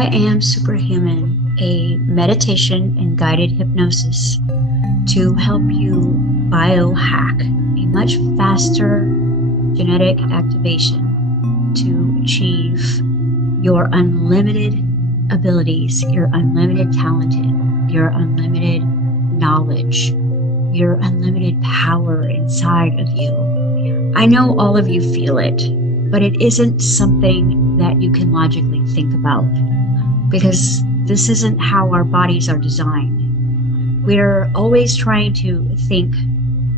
I Am Superhuman, a meditation and guided hypnosis to help you biohack a much faster genetic activation to achieve your unlimited abilities, your unlimited talented, your unlimited knowledge, your unlimited power inside of you. I know all of you feel it, but it isn't something that you can logically think about because this isn't how our bodies are designed. We're always trying to think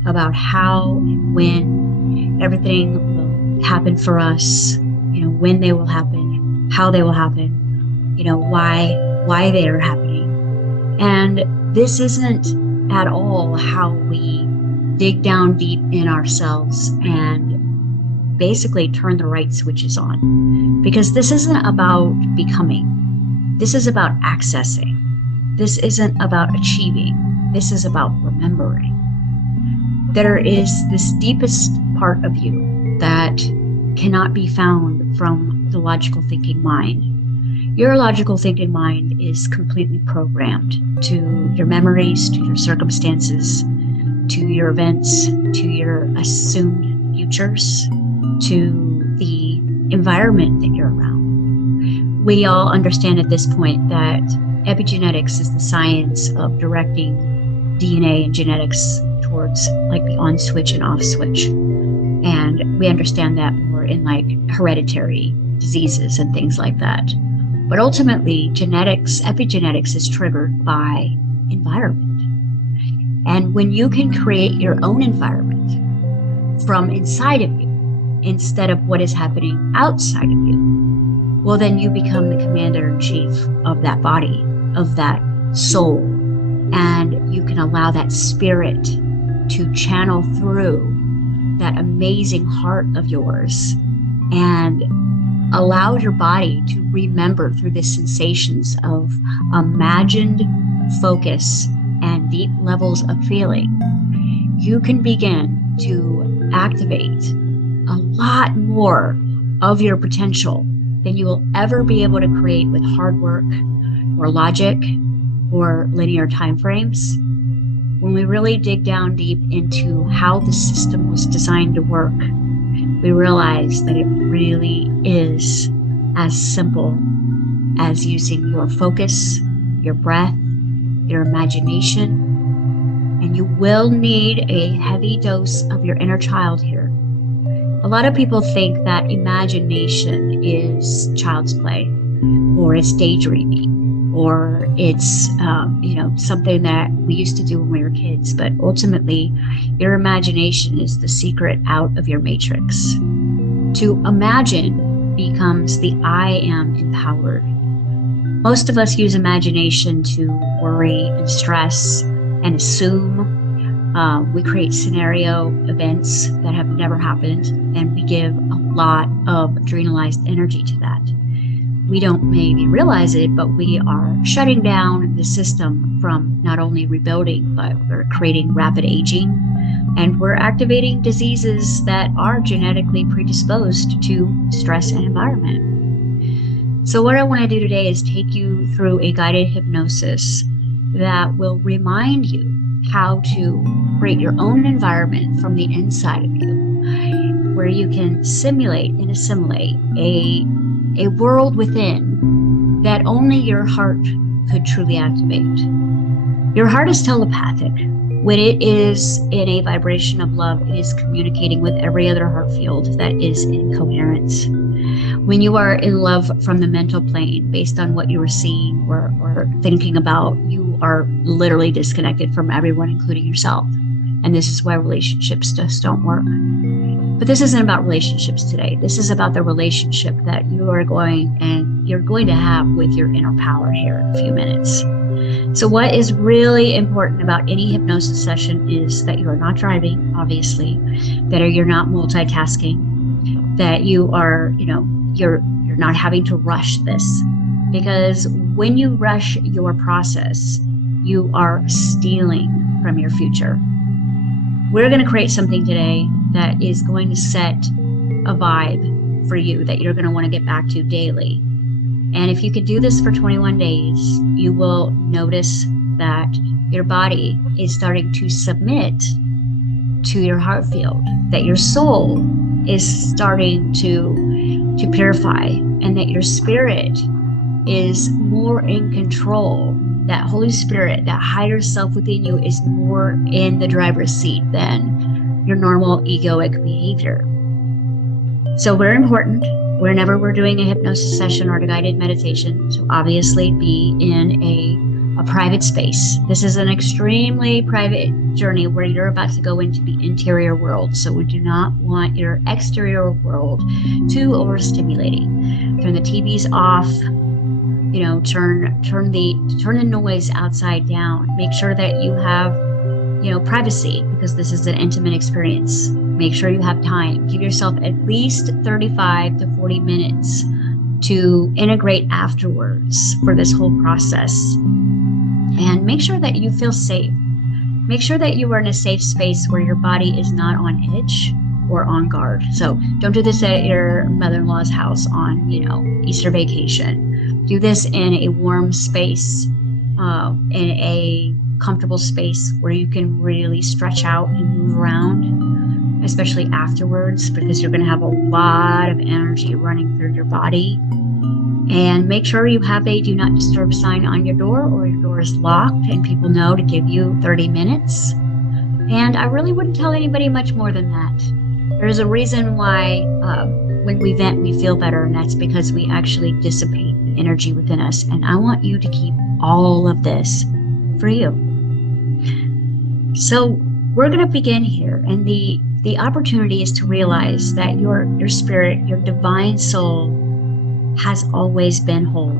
about how and when everything will happen for us, when they will happen, how they will happen, why they are happening. And this isn't at all how we dig down deep in ourselves and basically turn the right switches on. Because this isn't about becoming. This is about accessing. This isn't about achieving. This is about remembering. There is this deepest part of you that cannot be found from the logical thinking mind. Your logical thinking mind is completely programmed to your memories, to your circumstances, to your events, to your assumed futures, to the environment that you're around. We all understand at this point that epigenetics is the science of directing DNA and genetics towards like the on switch and off switch. And we understand that more in like hereditary diseases and things like that. But ultimately, epigenetics is triggered by environment. And when you can create your own environment from inside of you, instead of what is happening outside of you, well, then you become the commander-in-chief of that body, of that soul. And you can allow that spirit to channel through that amazing heart of yours and allow your body to remember through the sensations of imagined focus and deep levels of feeling. You can begin to activate a lot more of your potential than you will ever be able to create with hard work or logic or linear timeframes. When we really dig down deep into how the system was designed to work, we realize that it really is as simple as using your focus, your breath, your imagination, and you will need a heavy dose of your inner child here. A lot of people think that imagination is child's play, or it's daydreaming, or it's something that we used to do when we were kids. But ultimately, your imagination is the secret out of your matrix. To imagine becomes the I am empowered. Most of us use imagination to worry and stress and assume. We create scenario events that have never happened, and we give a lot of adrenalized energy to that. We don't maybe realize it, but we are shutting down the system from not only rebuilding, but we're creating rapid aging, and we're activating diseases that are genetically predisposed to stress and environment. So what I want to do today is take you through a guided hypnosis that will remind you how to create your own environment from the inside of you, where you can simulate and assimilate a world within that only your heart could truly activate. Your heart is telepathic. When it is in a vibration of love, it is communicating with every other heart field that is in coherence. When you are in love from the mental plane, based on what you were seeing or thinking about, you are literally disconnected from everyone, including yourself. And this is why relationships just don't work. But this isn't about relationships today. This is about the relationship that you're going to have with your inner power here in a few minutes. So what is really important about any hypnosis session is that you are not driving, obviously, that you're not multitasking, that you are, you're not having to rush this. Because when you rush your process, you are stealing from your future. We're going to create something today that is going to set a vibe for you that you're going to want to get back to daily. And if you could do this for 21 days, you will notice that your body is starting to submit to your heart field, that your soul is starting to purify, and that your spirit is more in control. That Holy Spirit, that higher self within you, is more in the driver's seat than your normal egoic behavior. So very important, whenever we're doing a hypnosis session or a guided meditation, to obviously be in a private space. This is an extremely private journey where you're about to go into the interior world. So we do not want your exterior world too overstimulating. Turn the TVs off. Turn the noise outside down. Make sure that you have, privacy, because this is an intimate experience. Make sure you have time. Give yourself at least 35 to 40 minutes to integrate afterwards for this whole process. And make sure that you feel safe. Make sure that you are in a safe space where your body is not on edge or on guard. So don't do this at your mother-in-law's house on, Easter vacation. Do this in a warm space, in a comfortable space where you can really stretch out and move around, especially afterwards, because you're going to have a lot of energy running through your body. And make sure you have a do not disturb sign on your door, or your door is locked and people know to give you 30 minutes. And I really wouldn't tell anybody much more than that. There's a reason why when we vent, we feel better, and that's because we actually dissipate the energy within us. And I want you to keep all of this for you. So we're going to begin here, and the opportunity is to realize that your spirit, your divine soul, has always been whole.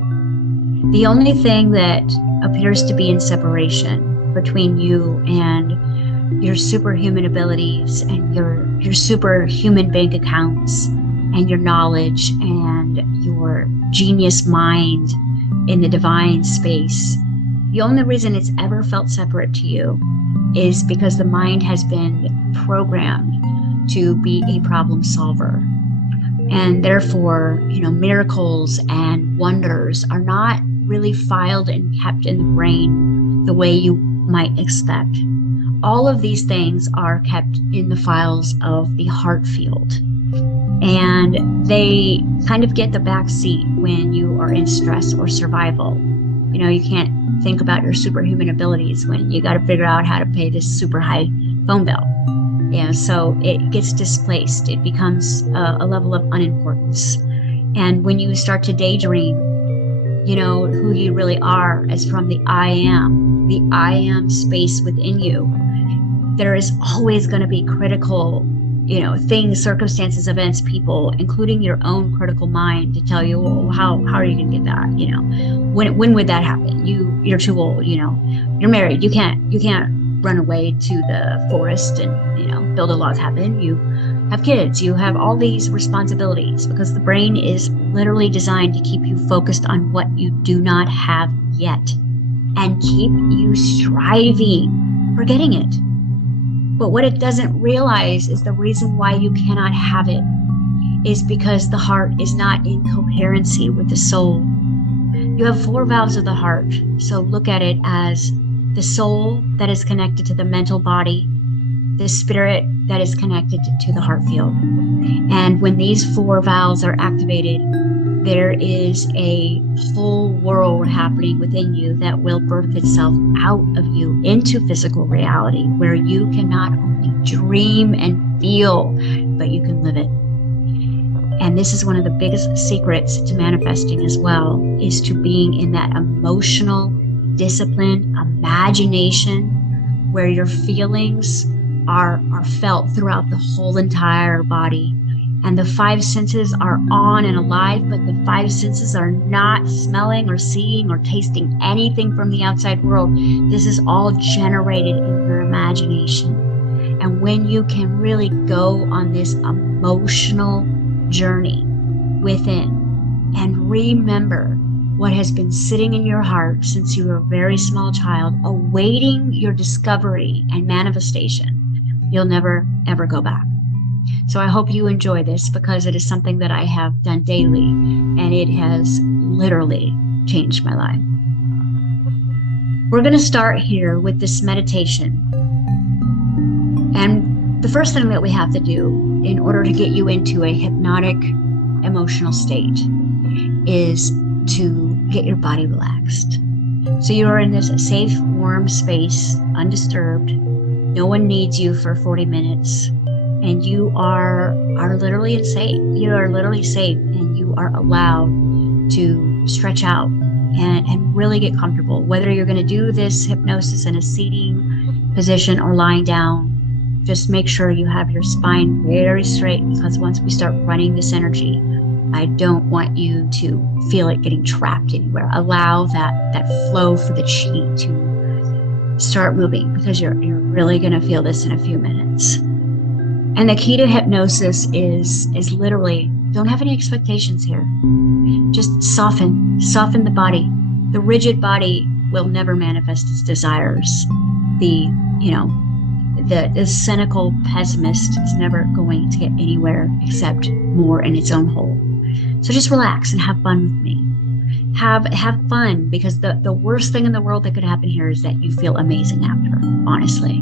The only thing that appears to be in separation between you and your superhuman abilities and your superhuman bank accounts and your knowledge and your genius mind in the divine space, the only reason it's ever felt separate to you is because the mind has been programmed to be a problem solver. And therefore, miracles and wonders are not really filed and kept in the brain the way you might expect. All of these things are kept in the files of the heart field. And they kind of get the back seat when you are in stress or survival. You can't think about your superhuman abilities when you got to figure out how to pay this super high phone bill. So it gets displaced. It becomes a level of unimportance. And when you start to daydream, who you really are as from the I am space within you, there is always going to be critical, things, circumstances, events, people, including your own critical mind, to tell you, well, how are you going to get that? When would that happen? You're too old. You're married. You can't run away to the forest and build a log cabin. You have kids. You have all these responsibilities, because the brain is literally designed to keep you focused on what you do not have yet and keep you striving for getting it. But what it doesn't realize is the reason why you cannot have it is because the heart is not in coherency with the soul. You have 4 valves of the heart. So look at it as the soul that is connected to the mental body, the spirit that is connected to the heart field. And when these 4 valves are activated, there is a whole world happening within you that will birth itself out of you into physical reality, where you can not only dream and feel, but you can live it. And this is one of the biggest secrets to manifesting as well, is to being in that emotional discipline, imagination, where your feelings are felt throughout the whole entire body. And the 5 senses are on and alive, but the 5 senses are not smelling or seeing or tasting anything from the outside world. This is all generated in your imagination. And when you can really go on this emotional journey within and remember what has been sitting in your heart since you were a very small child, awaiting your discovery and manifestation, you'll never, ever go back. So I hope you enjoy this, because it is something that I have done daily, and it has literally changed my life. We're going to start here with this meditation. And the first thing that we have to do in order to get you into a hypnotic emotional state is to get your body relaxed. So you're in this safe, warm space, undisturbed. No one needs you for 40 minutes. And you are literally safe. You are literally safe, and you are allowed to stretch out and really get comfortable. Whether you're going to do this hypnosis in a seating position or lying down, just make sure you have your spine very straight, because once we start running this energy, I don't want you to feel it getting trapped anywhere. Allow that flow for the chi to start moving, because you're really going to feel this in a few minutes. And the key to hypnosis is literally, don't have any expectations here. Just soften the body. The rigid body will never manifest its desires. The cynical pessimist is never going to get anywhere except more in its own hole. So just relax and have fun with me. Have fun, because the worst thing in the world that could happen here is that you feel amazing after, honestly.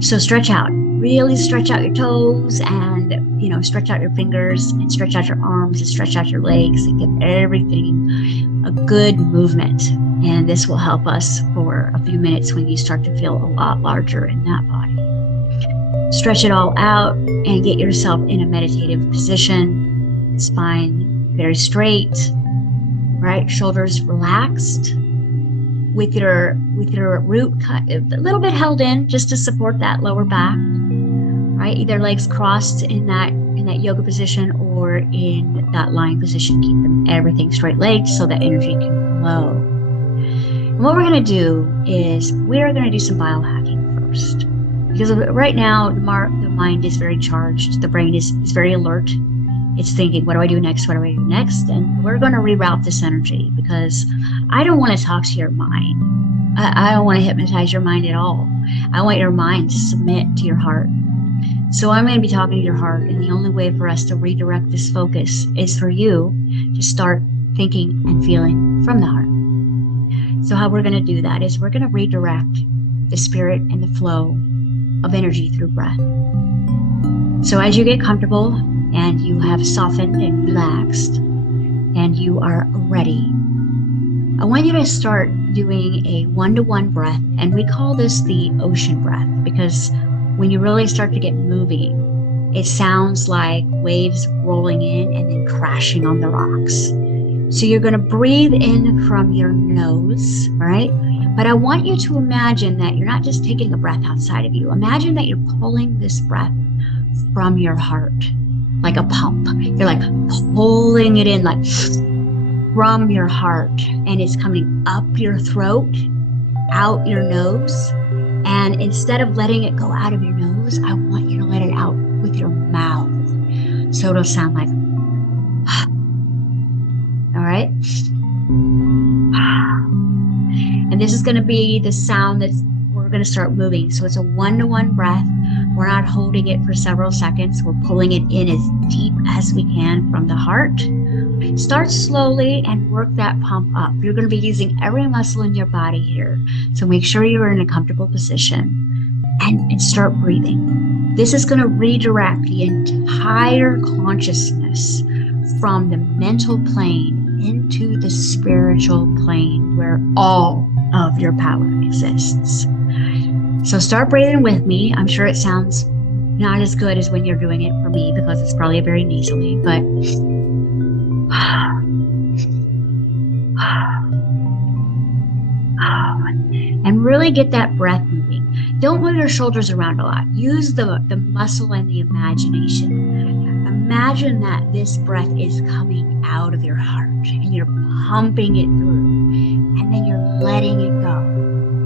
So stretch out. Really stretch out your toes, and stretch out your fingers, and stretch out your arms, and stretch out your legs, and give everything a good movement. And this will help us for a few minutes when you start to feel a lot larger in that body. Stretch it all out and get yourself in a meditative position. Spine very straight, right? Shoulders relaxed, with your root cut a little bit held in, just to support that lower back. Right, either legs crossed in that yoga position or in that lying position. Keep everything straight legged so that energy can flow. And what we're going to do is we're going to do some biohacking first, because right now the mind is very charged. The brain is very alert. It's thinking, what do I do next? What do I do next? And we're going to reroute this energy, because I don't want to talk to your mind. I don't want to hypnotize your mind at all. I want your mind to submit to your heart. So I'm going to be talking to your heart, and the only way for us to redirect this focus is for you to start thinking and feeling from the heart. So how we're going to do that is we're going to redirect the spirit and the flow of energy through breath. So as you get comfortable and you have softened and relaxed and you are ready, I want you to start doing a 1-to-1 breath, and we call this the ocean breath, because when you really start to get moving, it sounds like waves rolling in and then crashing on the rocks. So you're going to breathe in from your nose, right? But I want you to imagine that you're not just taking a breath outside of you. Imagine that you're pulling this breath from your heart, like a pump. You're like pulling it in, like from your heart, and it's coming up your throat, out your nose. And instead of letting it go out of your nose, I want you to let it out with your mouth. So it'll sound like, all right? And this is going to be the sound that we're going to start moving. So it's a 1-to-1 breath. We're not holding it for several seconds. We're pulling it in as deep as we can from the heart. Start slowly and work that pump up. You're going to be using every muscle in your body here. So make sure you're in a comfortable position and start breathing. This is going to redirect the entire consciousness from the mental plane into the spiritual plane where all of your power exists. So start breathing with me. I'm sure it sounds not as good as when you're doing it for me, because it's probably very nasally, but and really get that breath moving. Don't move your shoulders around a lot. Use the muscle and the imagination. Imagine that this breath is coming out of your heart and you're pumping it through, and then you're letting it go,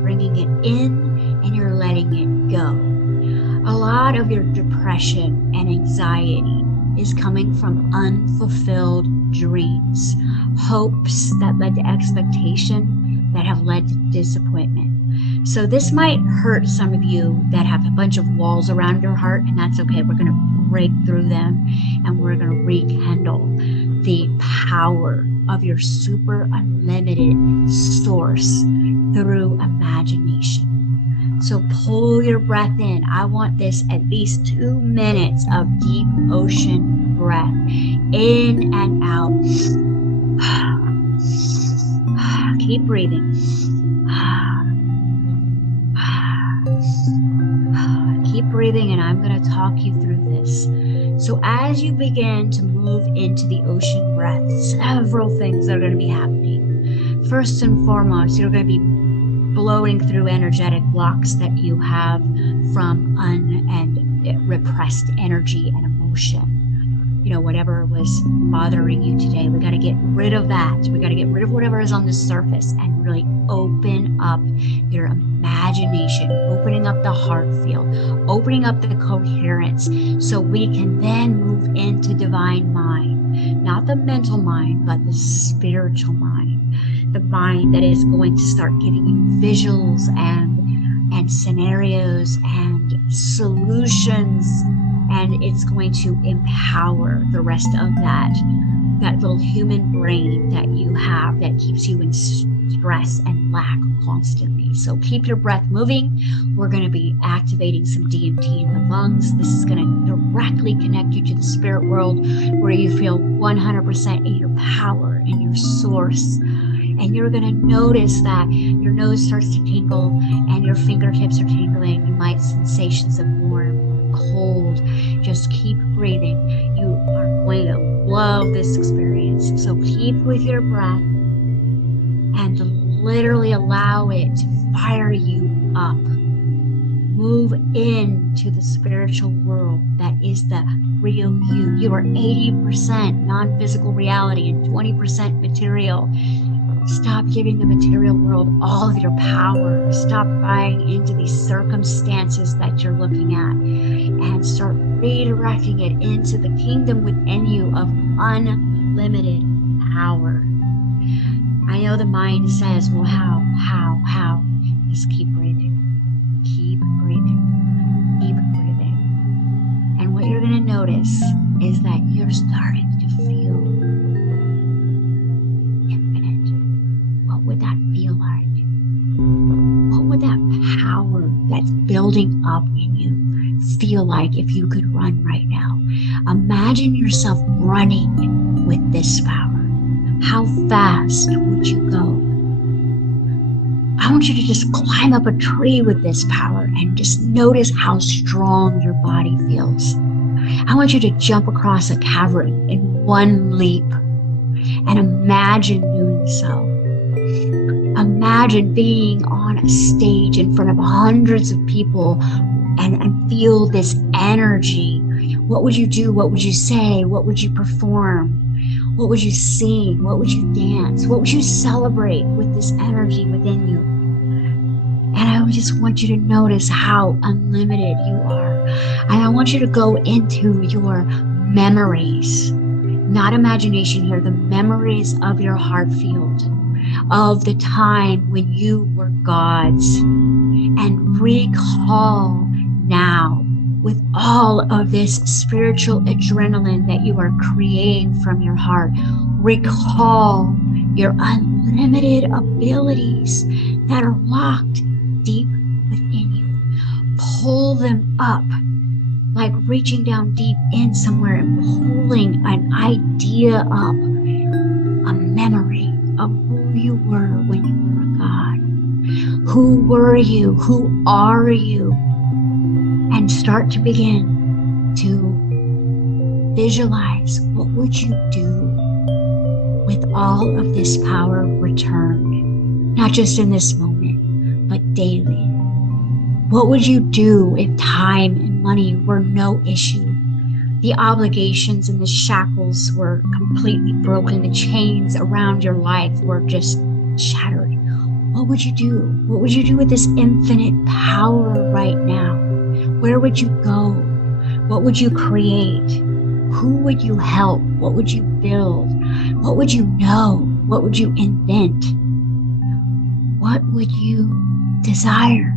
bringing it in, and you're letting it go. A lot of your depression and anxiety is coming from unfulfilled dreams, hopes that led to expectation that have led to disappointment. So this might hurt some of you that have a bunch of walls around your heart, and that's okay. We're going to break through them, and we're going to rekindle the power of your super unlimited source through imagination. So pull your breath in. I want this at least 2 minutes of deep ocean breath in and out. Keep breathing. Keep breathing, and I'm going to talk you through this. So as you begin to move into the ocean breath, several things are going to be happening. First and foremost, you're going to be blowing through energetic blocks that you have from repressed energy and emotion. You know, whatever was bothering you today, we got to get rid of that. We got to get rid of whatever is on the surface and really open up your imagination, opening up the heart field, opening up the coherence, so we can then move into divine mind, not the mental mind, but the spiritual mind, the mind that is going to start giving you visuals and scenarios and solutions. And it's going to empower the rest of that little human brain that you have that keeps you in stress and lack constantly. So keep your breath moving. We're going to be activating some DMT in the lungs. This is going to directly connect you to the spirit world, where you feel 100% in your power, in your source. And you're going to notice that your nose starts to tingle and your fingertips are tingling. You might sensations of warm, cold. Just keep breathing. You are going to love this experience. So keep with your breath and literally allow it to fire you up. Move into the spiritual world that is the real you. You are 80% non-physical reality and 20% material. Stop giving the material world all of your power. Stop buying into these circumstances that you're looking at, and start redirecting it into the kingdom within you of unlimited power. I know the mind says, well, how? Just keep breathing. Keep breathing. Keep breathing. And what you're going to notice is that you're starting to feel infinite. What would that feel like? What would that power that's building up in you feel like if you could run right now? Imagine yourself running with this power. How fast would you go? I want you to just climb up a tree with this power and just notice how strong your body feels. I want you to jump across a cavern in one leap and imagine doing so. Imagine being on a stage in front of hundreds of people and feel this energy. What would you do? What would you say? What would you perform? What would you sing? What would you dance? What would you celebrate with this energy within you? And I just want you to notice how unlimited you are. And I want you to go into your memories, not imagination here, the memories of your heart field, of the time when you were God's, and recall now with all of this spiritual adrenaline that you are creating from your heart. Recall your unlimited abilities that are locked deep within you. Pull them up, like reaching down deep in somewhere and pulling an idea up, a memory of who you were when you were a God. Who were you? Who are you? And start to begin to visualize, what would you do with all of this power returned? Not just in this moment, but daily. What would you do if time and money were no issue? The obligations and the shackles were completely broken. The chains around your life were just shattered. What would you do? What would you do with this infinite power right now? Where would you go? What would you create? Who would you help? What would you build? What would you know? What would you invent? What would you desire.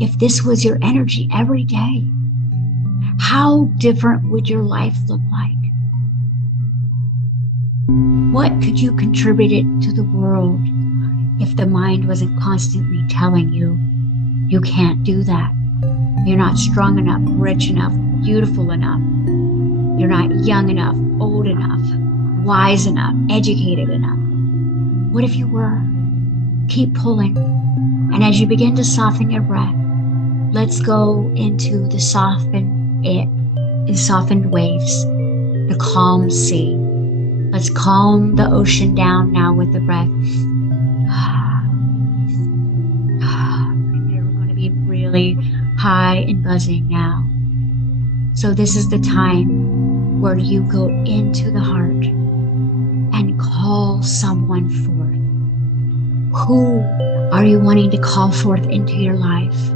If this was your energy every day, how different would your life look like? What could you contribute to the world if the mind wasn't constantly telling you, you can't do that? You're not strong enough, rich enough, beautiful enough. You're not young enough, old enough, wise enough, educated enough. What if you were? Keep pulling. And as you begin to soften your breath, let's go into the softened waves, the calm sea. Let's calm the ocean down now with the breath. We're going to be really high and buzzing now. So this is the time where you go into the heart and call someone forth. Who are you wanting to call forth into your life?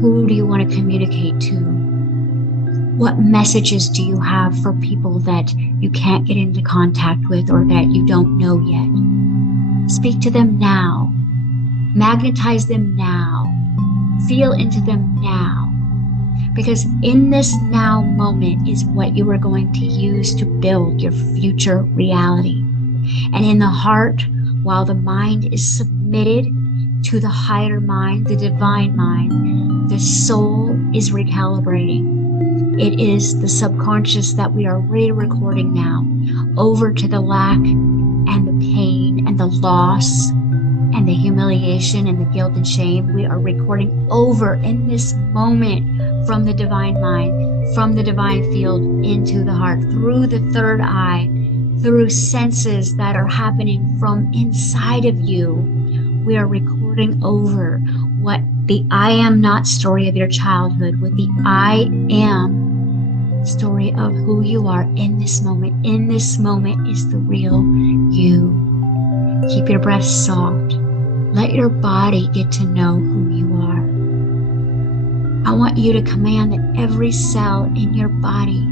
Who do you want to communicate to? What messages do you have for people that you can't get into contact with or that you don't know yet? Speak to them now. Magnetize them now. Feel into them now. Because in this now moment is what you are going to use to build your future reality. And in the heart, while the mind is submitted to the higher mind, the divine mind, the soul is recalibrating. It is the subconscious that we are re-recording now over to the lack and the pain and the loss and the humiliation and the guilt and shame. We are recording over in this moment from the divine mind, from the divine field into the heart, through the third eye, through senses that are happening from inside of you. We are recording over what the I am not story of your childhood, with the I am story of who you are in this moment. In this moment is the real you. Keep your breath soft. Let your body get to know who you are. I want you to command that every cell in your body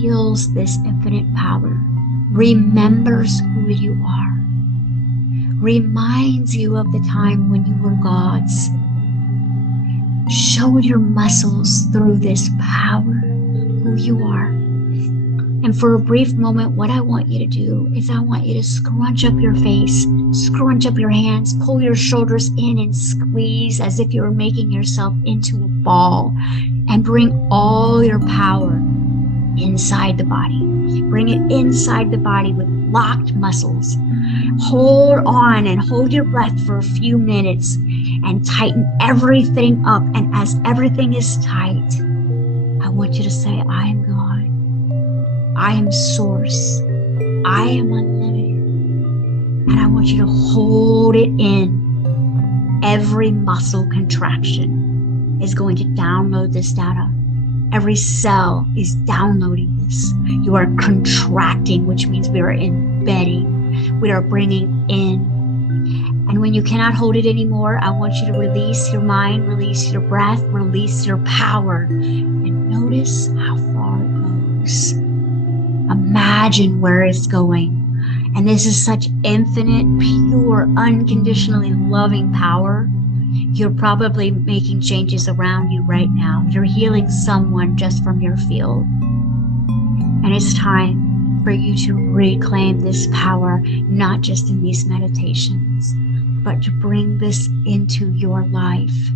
feels this infinite power, remembers who you are, reminds you of the time when you were God's. Show your muscles through this power who you are. And for a brief moment, what I want you to do is I want you to scrunch up your face, scrunch up your hands, pull your shoulders in and squeeze as if you were making yourself into a ball, and bring all your power inside the body. Bring it inside the body with locked muscles. Hold on and hold your breath for a few minutes and tighten everything up. And as everything is tight, I want you to say, I am God. I am source. I am unlimited. And I want you to hold it in. Every muscle contraction is going to download this data. Every cell is downloading this. You are contracting, which means we are embedding. We are bringing in. And when you cannot hold it anymore, I want you to release your mind, release your breath, release your power, and notice how far it goes. Imagine where it's going. And this is such infinite, pure, unconditionally loving power. You're probably making changes around you right now. You're healing someone just from your field. And it's time for you to reclaim this power, not just in these meditations, but to bring this into your life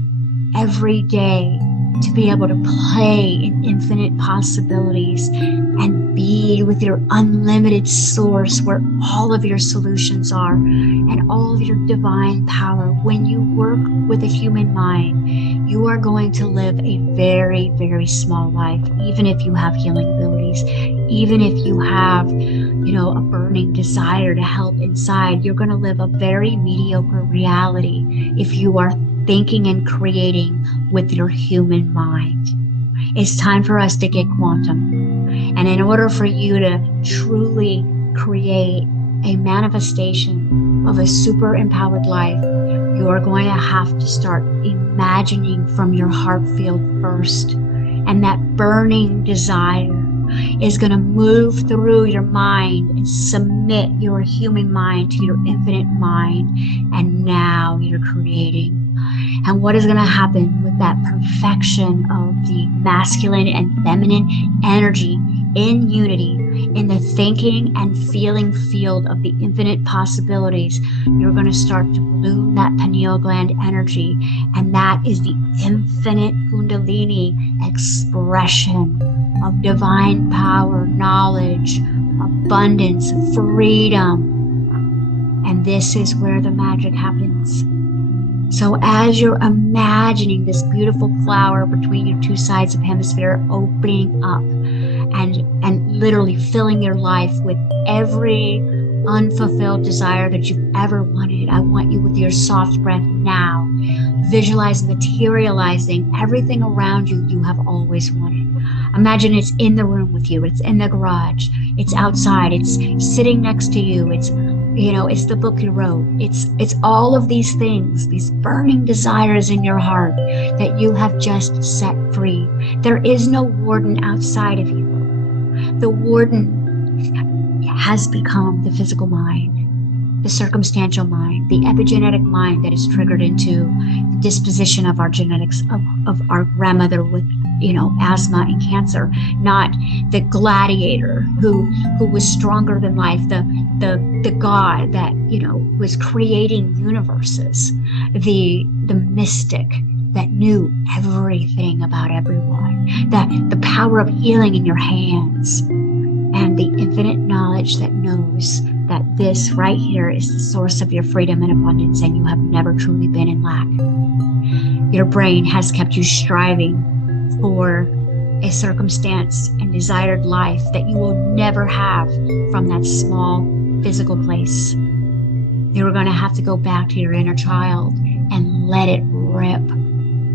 every day, to be able to play in infinite possibilities and be with your unlimited source where all of your solutions are and all of your divine power. When you work with a human mind, you are going to live a very, very small life, even if you have healing abilities, even if you have, a burning desire to help inside. You're going to live a very mediocre reality if you are thinking and creating with your human mind. It's time for us to get quantum. And in order for you to truly create a manifestation of a super empowered life, you are going to have to start imagining from your heart field first. And that burning desire is going to move through your mind and submit your human mind to your infinite mind. And now you're creating. And what is going to happen with that perfection of the masculine and feminine energy in unity, in the thinking and feeling field of the infinite possibilities? You're going to start to bloom that pineal gland energy. And that is the infinite Kundalini expression of divine power, knowledge, abundance, freedom. And this is where the magic happens. So as you're imagining this beautiful flower between your two sides of hemisphere opening up and literally filling your life with every unfulfilled desire that you've ever wanted, I want you with your soft breath now, visualize materializing everything around you you have always wanted. Imagine it's in the room with you, it's in the garage, it's outside, it's sitting next to you, it's it's the book you wrote. It's all of these things, these burning desires in your heart that you have just set free. There is no warden outside of you. The warden has become the physical mind, the circumstantial mind, the epigenetic mind that is triggered into the disposition of our genetics of our grandmother with asthma and cancer, not the gladiator who was stronger than life, the god that was creating universes, the mystic that knew everything about everyone, the power of healing in your hands, and the infinite knowledge that knows that this right here is the source of your freedom and abundance, and you have never truly been in lack. Your brain has kept you striving for a circumstance and desired life that you will never have from that small physical place. You're going to have to go back to your inner child and let it rip.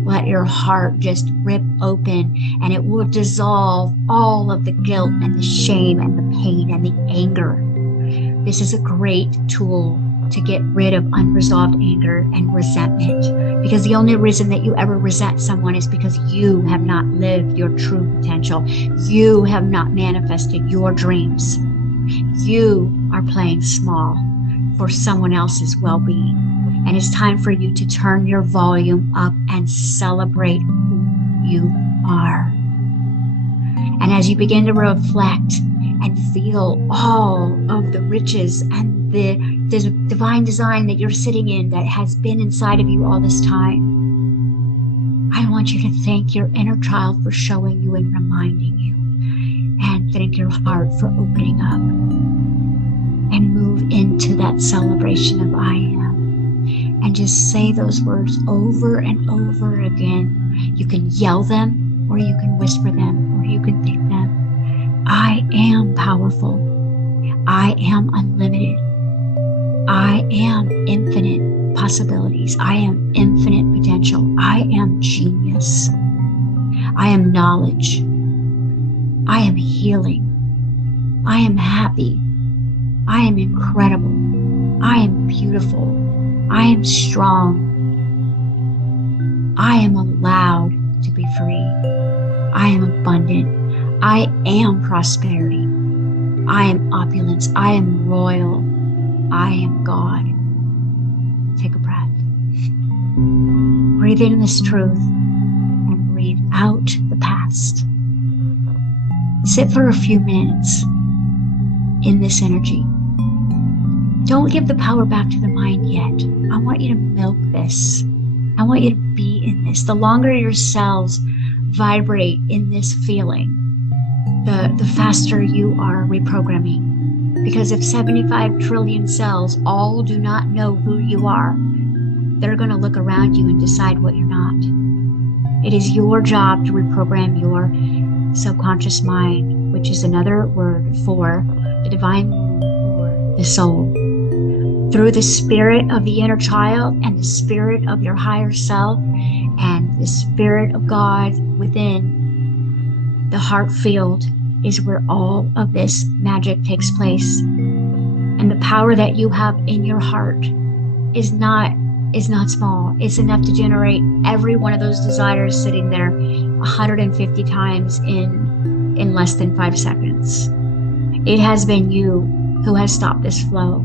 Let your heart just rip open, and it will dissolve all of the guilt and the shame and the pain and the anger. This is a great tool to get rid of unresolved anger and resentment, because the only reason that you ever resent someone is because you have not lived your true potential. You have not manifested your dreams. You are playing small for someone else's well-being. And it's time for you to turn your volume up and celebrate who you are. And as you begin to reflect and feel all of the riches and the divine design that you're sitting in that has been inside of you all this time, I want you to thank your inner child for showing you and reminding you, and thank your heart for opening up, and move into that celebration of I am, and just say those words over and over again. You can yell them, or you can whisper them, or you can think them. I am powerful. I am unlimited. I am infinite possibilities. I am infinite potential. I am genius. I am knowledge. I am healing. I am happy. I am incredible. I am beautiful. I am strong. I am allowed to be free. I am abundant. I am prosperity. I am opulence. I am royal. I am God. Take a breath. Breathe in this truth and breathe out the past. Sit for a few minutes in this energy. Don't give the power back to the mind yet. I want you to milk this. I want you to be in this. The longer your cells vibrate in this feeling, the faster you are reprogramming. Because if 75 trillion cells all do not know who you are, they're going to look around you and decide what you're not. It is your job to reprogram your subconscious mind, which is another word for the divine womb or the soul. Through the spirit of the inner child and the spirit of your higher self and the spirit of God within, the heart field is where all of this magic takes place. And the power that you have in your heart is not small. It's enough to generate every one of those desires sitting there 150 times in in less than 5 seconds. It has been you who has stopped this flow.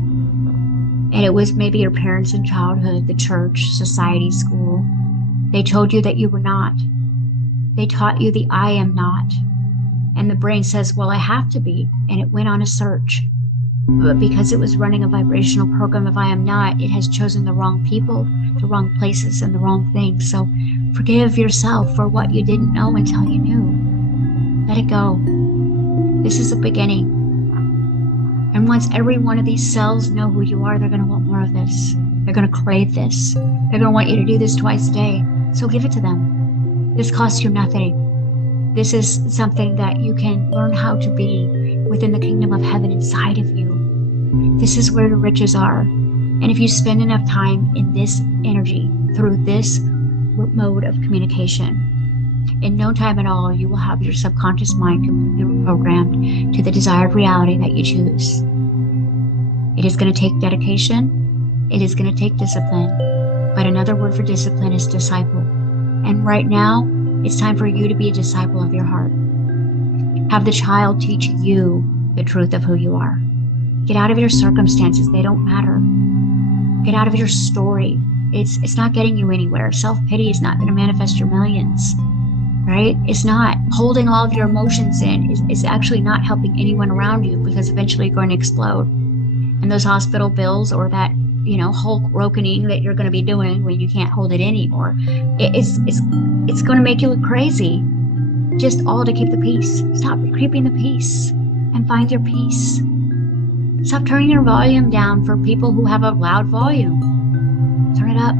And it was maybe your parents in childhood, the church, society, school. They told you that you were not. They taught you the I am not. And the brain says, well, I have to be. And it went on a search. But because it was running a vibrational program of I am not, it has chosen the wrong people, the wrong places, and the wrong things. So forgive yourself for what you didn't know until you knew. Let it go. This is a beginning. And once every one of these cells know who you are, they're going to want more of this. They're going to crave this. They're going to want you to do this twice a day. So give it to them. This costs you nothing. This is something that you can learn how to be within the kingdom of heaven inside of you. This is where the riches are. And if you spend enough time in this energy through this mode of communication, in no time at all, you will have your subconscious mind completely reprogrammed to the desired reality that you choose. It is going to take dedication. It is going to take discipline. But another word for discipline is disciple. And right now, it's time for you to be a disciple of your heart. Have the child teach you the truth of who you are. Get out of your circumstances. They don't matter. Get out of your story. It's not getting you anywhere. Self-pity is not going to manifest your millions, right? It's not. Holding all of your emotions in is actually not helping anyone around you, because eventually you're going to explode. And those hospital bills, or that Hulk rokening that you're going to be doing when you can't hold it anymore, it's going to make you look crazy. Just all to keep the peace. Stop creeping the peace and find your peace. Stop turning your volume down for people who have a loud volume. Turn it up,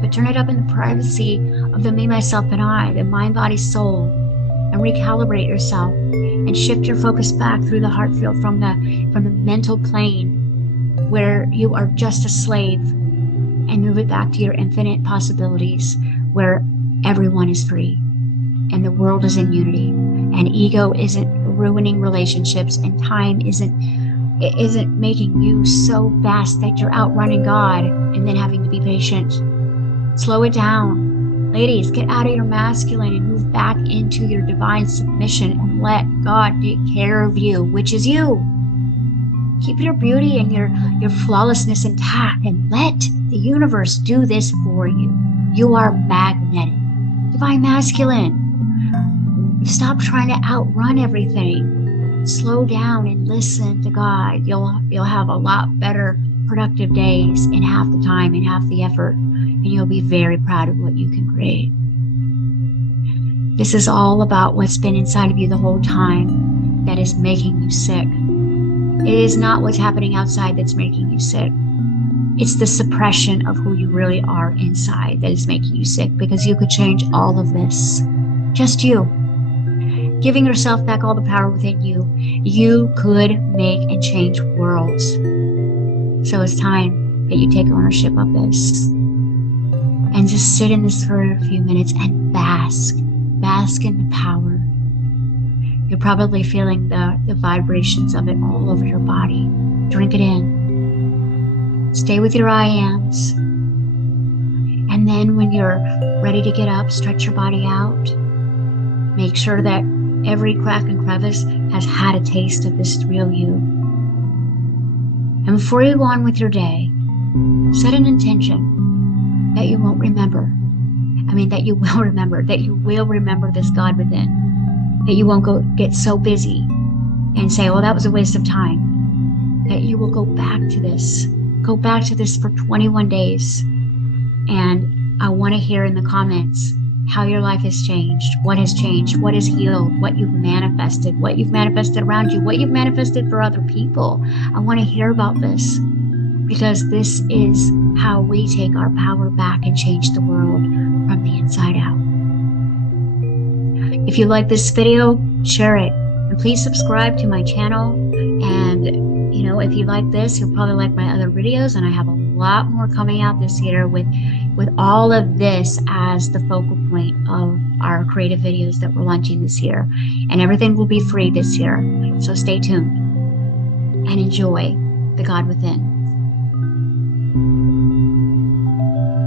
but turn it up in the privacy of the me, myself, and I, the mind, body, soul, and recalibrate yourself and shift your focus back through the heart field from the mental plane, where you are just a slave, and move it back to your infinite possibilities, where everyone is free and the world is in unity, and ego isn't ruining relationships, and time isn't making you so fast that you're outrunning God and then having to be patient. Slow it down. Ladies, get out of your masculine and move back into your divine submission and let God take care of you, which is you. Keep your beauty and your flawlessness intact, and let the universe do this for you. You are magnetic. Divine masculine. Stop trying to outrun everything. Slow down and listen to God. You'll have a lot better productive days in half the time and half the effort, and you'll be very proud of what you can create. This is all about what's been inside of you the whole time that is making you sick. It is not what's happening outside that's making you sick. It's the suppression of who you really are inside that is making you sick, because you could change all of this. Just you. Giving yourself back all the power within you, you could make and change worlds. So it's time that you take ownership of this and just sit in this for a few minutes and bask in the power. You're probably feeling the vibrations of it all over your body. Drink it in. Stay with your I ams. And then when you're ready to get up, stretch your body out. Make sure that every crack and crevice has had a taste of this real you. And before you go on with your day, set an intention that you won't remember. That you will remember. That you will remember this God within. That you won't get so busy and say, well, that was a waste of time. That you will go back to this. Go back to this for 21 days. And I want to hear in the comments how your life has changed, what has healed, what you've manifested around you, what you've manifested for other people. I want to hear about this, because this is how we take our power back and change the world from the inside out. If you like this video, share it, and please subscribe to my channel. And if you like this, you'll probably like my other videos, and I have a lot more coming out this year with all of this as the focal point of our creative videos that we're launching this year. And everything will be free this year. So stay tuned and enjoy the God within.